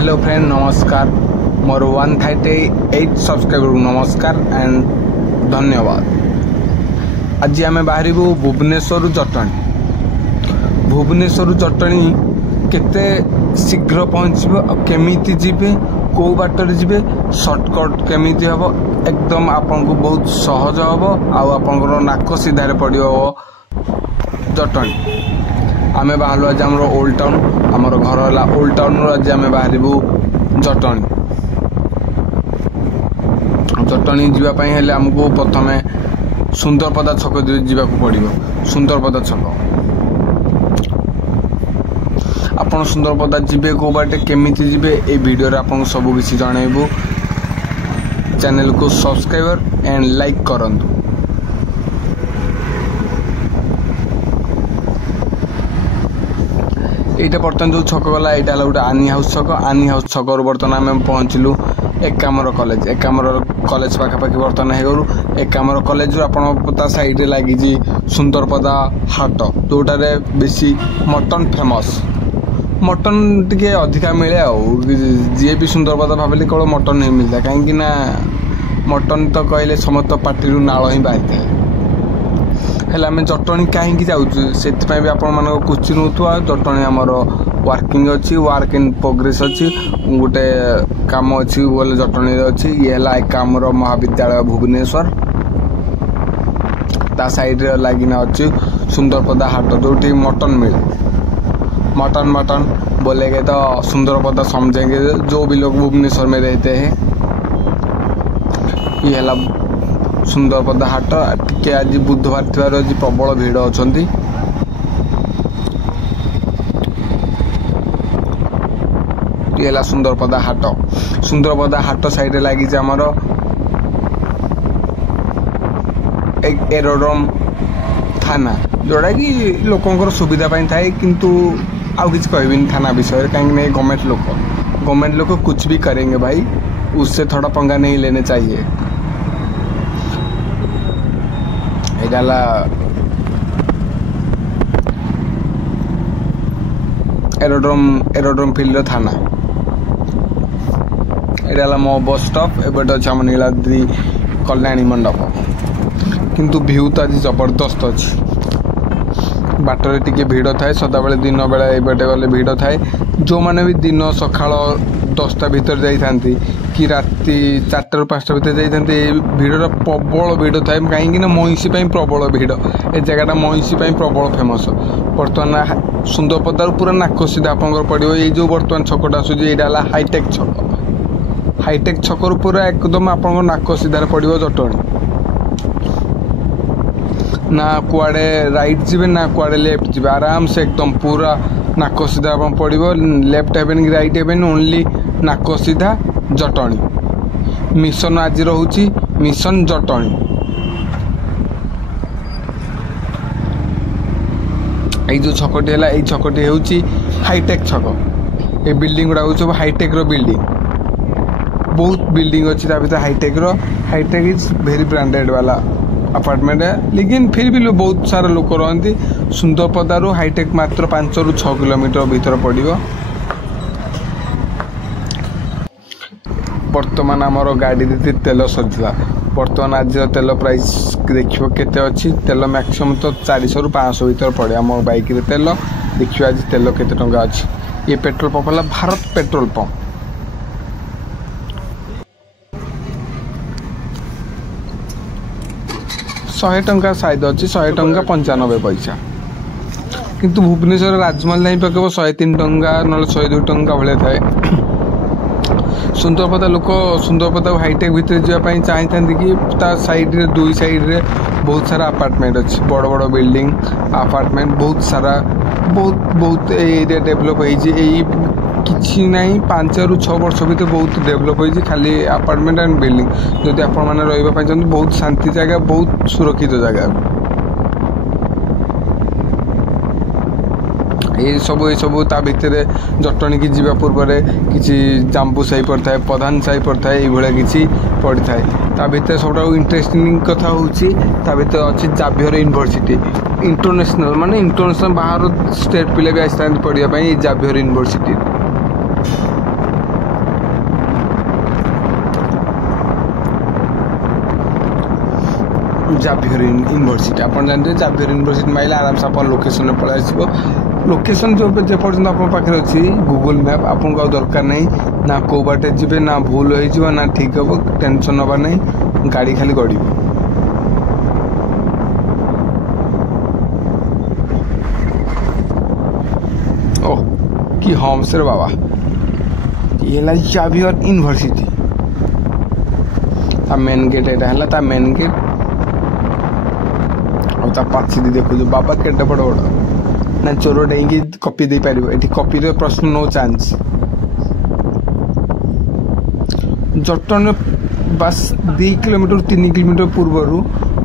Hello friend नमस्कार मोर 138 subscriber नमस्कार and धन्यवाद। आज आम बाहर भुवनेश्वर जटणी केते शीघ्र पहुँचब केमिति जीवे कौ बाटर जीवे सर्टकट केमिति हम एकदम आपन को बहुत सहज हम आपर नाक सीधार पड़ो जटणी। आमे बाहर आज आम ओल्ड टाउन आमर घर है ओल्ड टाउन आज आम बाहर जटणी। जटणी जावाई हेले आमको प्रथम सुंदरपदा छक जावाक पड़ो। सुंदरपदा छक आपन सुंदरपदा जीवे को बाटे केमिति जीवे ए वीडियो रे आपन सब किसी जनइबू। चैनल को सब्सक्राइबर एंड लाइक करंतु। एटा बर्तमान जो छक गला एटा गोटे आनी हाउस छक बर्तमान आम पहुँचलु एकामर कॉलेज पाखापाखि बर्तमान हो एकामर कॉलेज आप साइड लगी सुंदरपदा हाट जोटारे बेसी मटन फेमस। मटन टी अधिका मिले जी भी सुंदरपदा भाविले केवल मटन नहीं मिलता कहीं मटन तो कहले समस्त पार्टी नाल ही बाहरी था। हेल्ला आम जटणी कहीं जाऊँ से आपण क्वेश्चन होता जटणी आमर वर्किंग अच्छी वर्क इन प्रोग्रेस अच्छी गोटे काम अच्छी बोले जटणी अच्छी ये है एकामर महाविद्यालय भुवनेश्वर ता साइड लगिना अच्छी सुंदरपदा हाट जो मटन मिले मटन बोलेंगे तो सुंदरपदा समझेंगे जो भी लोग भुवनेश्वर में रहते हैं। ये है सुंदरपदा हाट टिके आज बुधवार थी आज प्रबल भीड़ अच्छा। ये सुंदरपदा हाट साइड लगी आमर एरोड्रम थाना जोड़ा कि लोकंर सुविधा थाए किंतु आउ किसी कहबिन थाना विषय कहीं गवर्नमेंट लोग कुछ भी करेंगे भाई उससे थोड़ा पंगा नहीं लेने चाहिए। एरोड्रम फील्ड थाना एटा मो बस स्टॉप एबट अच्छे आम नीलाद्री कल्याणी मंडप किंतु व्यू तो आज जबरदस्त अच्छी। बाटर टिके भीड़ थाए सदाबले दिन बेला एबटे गले भीड़ थाए जो मैंने भी दिन सका 10टा भीतर जाती कि राति 4टा ରୁ 5ଟା भीतर जाती भीड़ प्रबल भीड़ थाए कहीं महिषी प्रबल भीड़ ए जगह महिषी प्रबल फेमस। बर्तमान सुंदरपदार पूरा नाक सीधा आप पड़ो ये जो बर्तमान छकटा आसूला हाईटेक छक पूरा एकदम आप नाक सीधार पड़ो जटणी। ना कुआड़े राइट जी ना कुआड़े लेफ्ट जी आराम से एकदम पूरा नाक सीधा आप पड़ो लेफ्ट हेबेन कि राइट हेबेन ओनली नाक सीधा जटणी। मिशन आज रोची मिशन जटणी। ये जो छकटी है ये छकटी हूँ हाईटेक छक ये बिल्डिंग गुड़ा हूँ सब हाईटेक बिल्डिंग बहुत बिल्डिंग अच्छी हाईटेक इज वेरी ब्रांडेड वाला अपार्टमेंट है लेकिन फिर भी बहुत सारा लोग रहती। सुंदरपदार हाईटेक मात्र 5 ରୁ 6 किलोमीटर भीतर पड़ो। बर्तमान आमर गाड़ी तेल सरीला बर्तमान आज तेल प्राइस देखिए केते अच्छी तेल मैक्सिमम तो 400 ରୁ 500 भीतर पड़े आम बाइक रे तेल देखिए आज तेल केते टंका अच्छी। ये पेट्रोल पंप है भारत पेट्रोल पंप। टंका शायद अच्छी 100 टंका 95 पैसा किंतु भुवनेश्वर राजमहल नहीं पकेब 103 टंका ना 102 टंका भाई थाए। सुंदरपदा लोक सुंदरपदा हाईटेक भितर जावाई चाहती कि साइड रे दुई साइड रे बहुत सारा अपार्टमेंट अच्छी बड़ बड़ बिल्डिंग अपार्टमेंट बहुत सारा बहुत एरिया डेभलप हो किसी ना 5 ରୁ 6 वर्ष भर बहुत डेभलप हो खाली अपार्टमेंट एंड बिल्डिंग। जदि आपण मैंने रही चाहते बहुत शांति जगह बहुत सुरक्षित जगह ये सब ता भितर जटणी की जीवा पूर्व किसी जाम्बू साही पड़ता है प्रधान साही पड़ता है ये किसी पड़ी थाए ता भितर सब इंटरेस्टिंग कथा होची ता भितर अच्छी जाभियर यूनिवर्सिटी इंटरनेशनल माने इंटरनेशनल बाहर स्टेट पिले भी आसता पढ़ाई जाभियर यूनिवर्सिटी जाभियर यूनिवर्सिटी आप जानते जाभियर यूनिवर्सिटी माइले आराम से आप लोकेशन पलि आसो लोकेशन जो पर्यटन आप पाखे अच्छी गूगल मैप आपको दरकार नहीं ना कौ बाटे जी ना भूल हो ना ठीक हम टेंशन हबार नहीं गाड़ी खाली गड़ ओह कि होम्स रे बाबा ये जाभियर यूनिवर्सिटी मेन गेट यहाँ मेन गेट और पाचेरी देखो बाबा केटे बड़ बड़ ना चोर डेई कपी दे पार ये कपी प्रश्न नो चांस जटन बास 2 किलोमीटर 3 किलोमीटर पूर्वर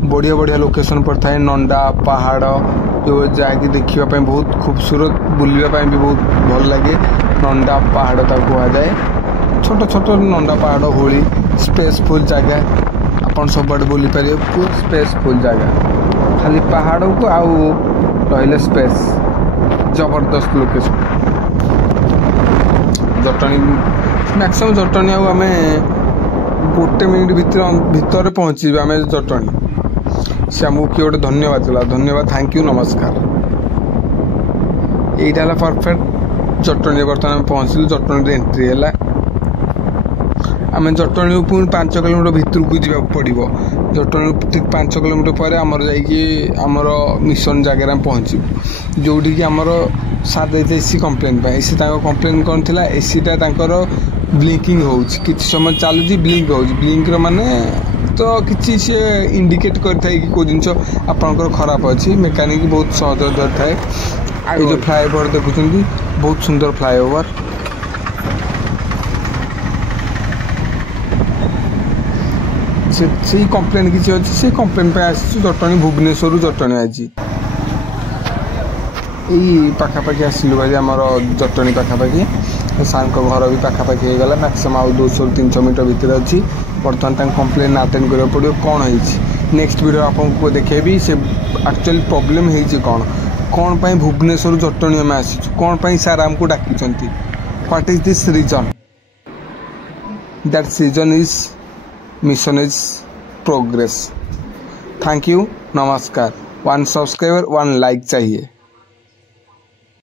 बढ़िया बढ़िया लोकेशन पर थाए नंडा पहाड़ जो जहाँकि देखापी बहुत खूबसूरत बुलवाई भी बहुत भल लगे नंडा पहाड़ कह जाए छोट छोट नंडा पहाड़ होली स्पेसफुल जगह आपन सब बुली पारे पूरा स्पेसफुल जगह खाली पहाड़ को आउ रहिले स्पेस जबरदस्त लोकेशन जटनी मैक्सिमम जटनी आम गोटे मिनिट भितर पहुँची आम जटनी से आमको किए गोटे धन्यवाद देला धन्यवाद थैंक यू नमस्कार यहीटा परफेक्ट जटनी बर्तमान पहुँचलु जटनी एंट्री है आम जटनी पुणी 5 किलोमीटर भितर को जावाक पड़ो जटनी ठीक 5 किलोमीटर पर आमर जामर मिशन जगह आम पहुँचू जोटी कि आमर साथ देते एसी कम्प्लेन एसी कम्प्लेन कौन थी एसीटा ब्लिंकिंग हो समय चलुची ब्लिंक हो ब्लिंक माने तो किसी सी इंडिकेट करता कि कौ जिन आपंकर खराब अच्छी मेकानिक बहुत सहज दर थाए ये जो फ्लाईओवर देखुं बहुत सुंदर फ्लाईओवर से कम्प्लेन किसी अच्छी से कम्प्लेन पे आसी जटनी भुवनेश्वर जटनी आज यही पाखापाखि आसलु भाई आम जटनी पाखापाखि सार घर भी पाखापाखि हो गला मैक्सिमम आउ 200-300 मीटर भितर अच्छी बर्तमान कम्प्लेन अटेंड करा पड़ो कौन है नेक्स्ट वीडियो आपको देखेबी से एक्चुअली प्रोब्लेम है कौन पाई भुवनेश्वर जटनी आम आसी कौन पाई सार आमको डाकी what is this reason that reason is mission is progress thank you नमस्कार 1 सब्सक्राइबर 1 लाइक चाहिए।